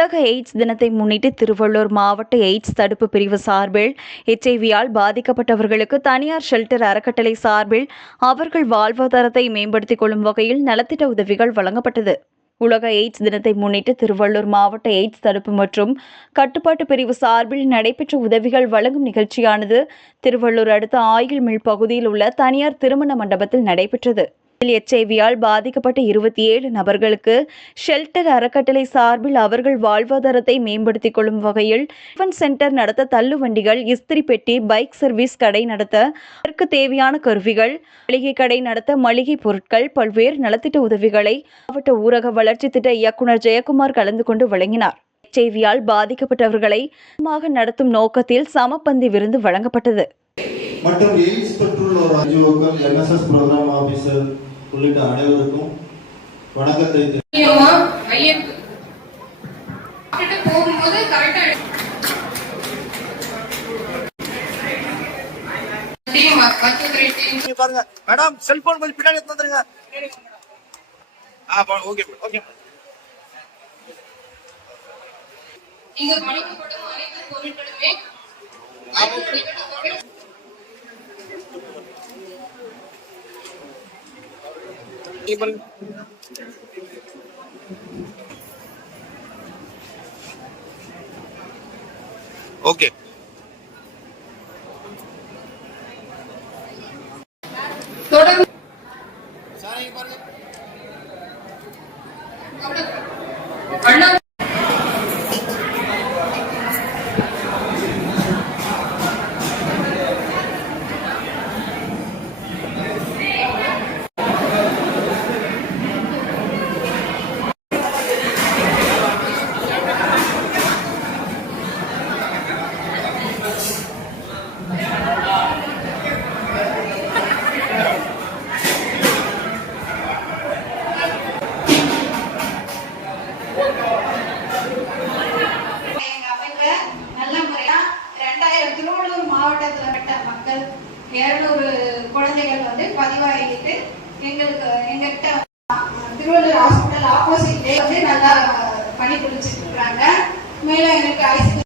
உலக எய்ட்ஸ் தினத்தை முன்னிட்டு திருவள்ளூர் மாவட்ட எய்ட்ஸ் தடுப்பு பிரிவு சார்பில் எச்ஐவியால் பாதிக்கப்பட்டவர்களுக்கு தனியார் ஷெல்டர் அறக்கட்டளை சார்பில் அவர்கள் வாழ்வாதாரத்தை மேம்படுத்திக் கொள்ளும் வகையில் நலத்திட்ட உதவிகள் வழங்கப்பட்டது. உலக எய்ட்ஸ் தினத்தை முன்னிட்டு திருவள்ளூர் மாவட்ட எய்ட்ஸ் தடுப்பு மற்றும் கட்டுப்பாட்டு பிரிவு சார்பில் நடைபெற்ற உதவிகள் வழங்கும் நிகழ்ச்சியானது திருவள்ளூர் அடுத்த ஆயில் மில் பகுதியில் உள்ள தனியார் திருமண மண்டபத்தில் நடைபெற்றது. எச்ஐவியால் பாதிக்கப்பட்ட இருபத்தி ஏழு நபர்களுக்கு ஷெல்டர் அறக்கட்டளை சார்பில் அவர்கள் வாழ்வாதாரத்தை மேம்படுத்திக் கொள்ளும் வகையில் சென்டர் நடத்த தள்ளுவண்டிகள் இஸ்திரி பெட்டி பைக் சர்வீஸ் கடை நடத்த அதற்கு தேவையான கருவிகள் மளிகை கடை நடத்த மளிகை பொருட்கள் பல்வேறு நலத்திட்ட உதவிகளை மாவட்ட ஊரக வளர்ச்சி திட்ட இயக்குநர் ஜெயக்குமார் கலந்து கொண்டு வழங்கினார். எச்ஐவியால் பாதிக்கப்பட்டவர்களை நடத்தும் நோக்கத்தில் சமப்பந்தி விருந்து வழங்கப்பட்டது. மற்றும் எய்ட்ஸ் பெற்றுள்ளோர் அஞ்சுவோக்கள் என்எஸ்எஸ் ப்ரோக்ராம் ஆஃபீஸர் உள்ளிட்ட அனைவருக்கும் வணக்கத்தை போகும்போது கரெக்டா பாருங்க. மேடம் செல்போன் கொஞ்சம் பின்னாடி எடுத்து வந்துருங்க. ஆ ஓகே ஓகே இங்க வழங்கப்படும் அனைத்து பொருட்களுமே இங்க பாருங்க ஓகே தொடர்ந்து சார் இங்க மாவட்டத்தில் பட்ட மக்கள் இருநூறு குழந்தைகள் வந்து பதிவாகிட்டு எங்களுக்கு எங்ககிட்ட திருவள்ளூர் ஹாஸ்பிட்டல் ஆப்போசிட்லே வந்து நல்லா பணிபுரிச்சுட்டு இருக்காங்க மேலும் எனக்கு ஐசி